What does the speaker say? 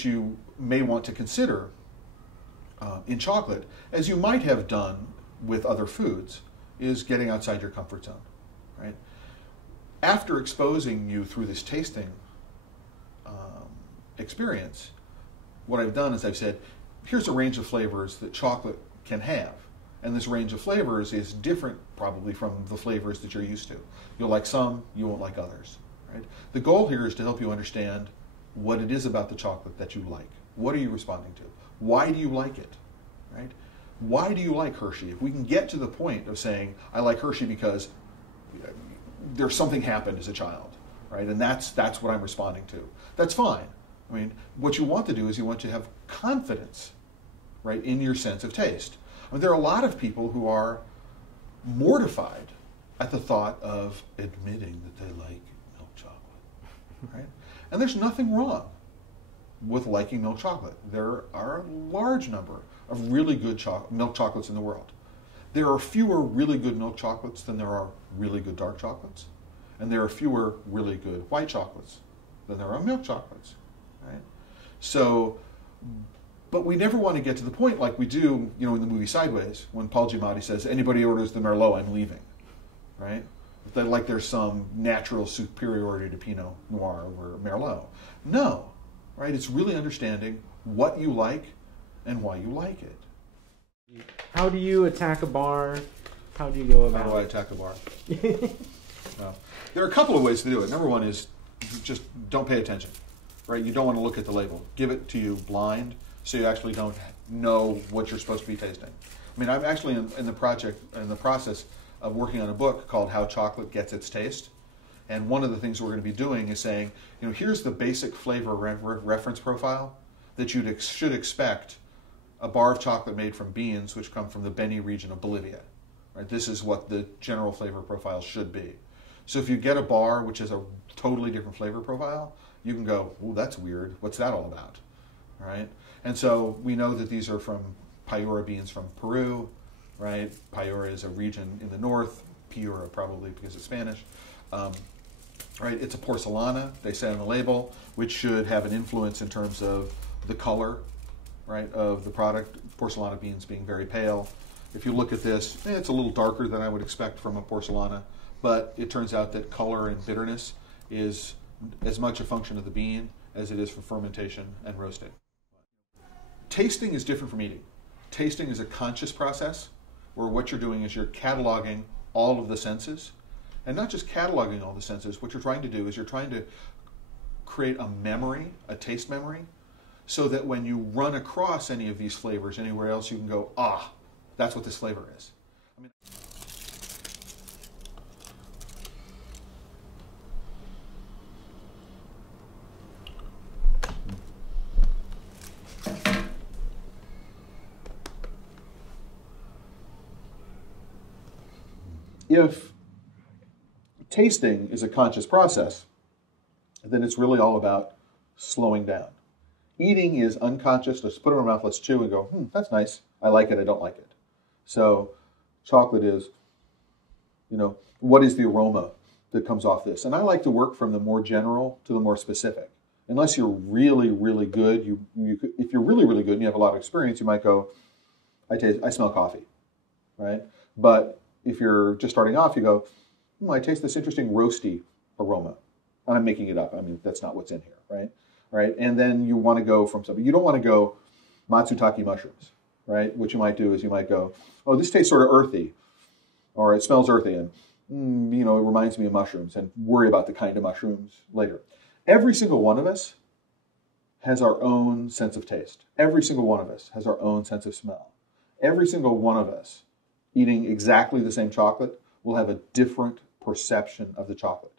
that you may want to consider in chocolate, as you might have done with other foods, is getting outside your comfort zone, right? After exposing you through this tasting experience, what I've done is I've said, here's a range of flavors that chocolate can have. And this range of flavors is different probably from the flavors that you're used to. You'll like some, you won't like others, right? The goal here is to help you understand what it is about the chocolate that you like. What are you responding to? Why do you like it, right? Why do you like Hershey? If we can get to the point of saying, I like Hershey because there's something happened as a child, right? And that's what I'm responding to. That's fine. I mean, what you want to do is you want to have confidence, right, in your sense of taste. I mean, there are a lot of people who are mortified at the thought of admitting that they like milk chocolate, right? And there's nothing wrong with liking milk chocolate. There are a large number of really good milk chocolates in the world. There are fewer really good milk chocolates than there are really good dark chocolates. And there are fewer really good white chocolates than there are milk chocolates, right? So, but we never want to get to the point like we do, you know, in the movie Sideways, when Paul Giamatti says, anybody orders the Merlot, I'm leaving, right? Like there's some natural superiority to Pinot Noir over Merlot. No, right? It's really understanding what you like and why you like it. How do you attack a bar? How do you go about it? How do I attack a bar? No. There are a couple of ways to do it. Number one is just don't pay attention, right? You don't want to look at the label. Give it to you blind, so you actually don't know what you're supposed to be tasting. I mean, I'm actually in the process of working on a book called How Chocolate Gets Its Taste. And one of the things we're going to be doing is saying, you know, here's the basic flavor reference profile that you should expect a bar of chocolate made from beans, which come from the Beni region of Bolivia. Right? This is what the general flavor profile should be. So if you get a bar which has a totally different flavor profile, you can go, oh, that's weird. What's that all about? Right? And so we know that these are from Piura beans from Peru, right? Piura is a region in the north. Piura probably because it's Spanish. Right? It's a porcelana, they say on the label, which should have an influence in terms of the color, right, of the product. Porcelana beans being very pale. If you look at this, it's a little darker than I would expect from a porcelana, but it turns out that color and bitterness is as much a function of the bean as it is for fermentation and roasting. Tasting is different from eating. Tasting is a conscious process where what you're doing is you're cataloging all of the senses, and not just cataloging all the senses. What you're trying to do is you're trying to create a memory, a taste memory, so that when you run across any of these flavors anywhere else, you can go, ah, that's what this flavor is. I mean, if tasting is a conscious process, then it's really all about slowing down. Eating is unconscious. Let's put it in our mouth, let's chew and go, that's nice. I like it, I don't like it. So chocolate is, you know, what is the aroma that comes off this? And I like to work from the more general to the more specific. Unless you're really, really good, if you're really, really good and you have a lot of experience, you might go, I smell coffee, right? But if you're just starting off, you go, I taste this interesting roasty aroma. And I'm making it up. I mean, that's not what's in here, right? Right? And then you want to go from something. You don't want to go matsutake mushrooms, right? What you might do is you might go, oh, this tastes sort of earthy, or it smells earthy, and you know, it reminds me of mushrooms, and worry about the kind of mushrooms later. Every single one of us has our own sense of taste. Every single one of us has our own sense of smell. Every single one of us eating exactly the same chocolate will have a different perception of the chocolate.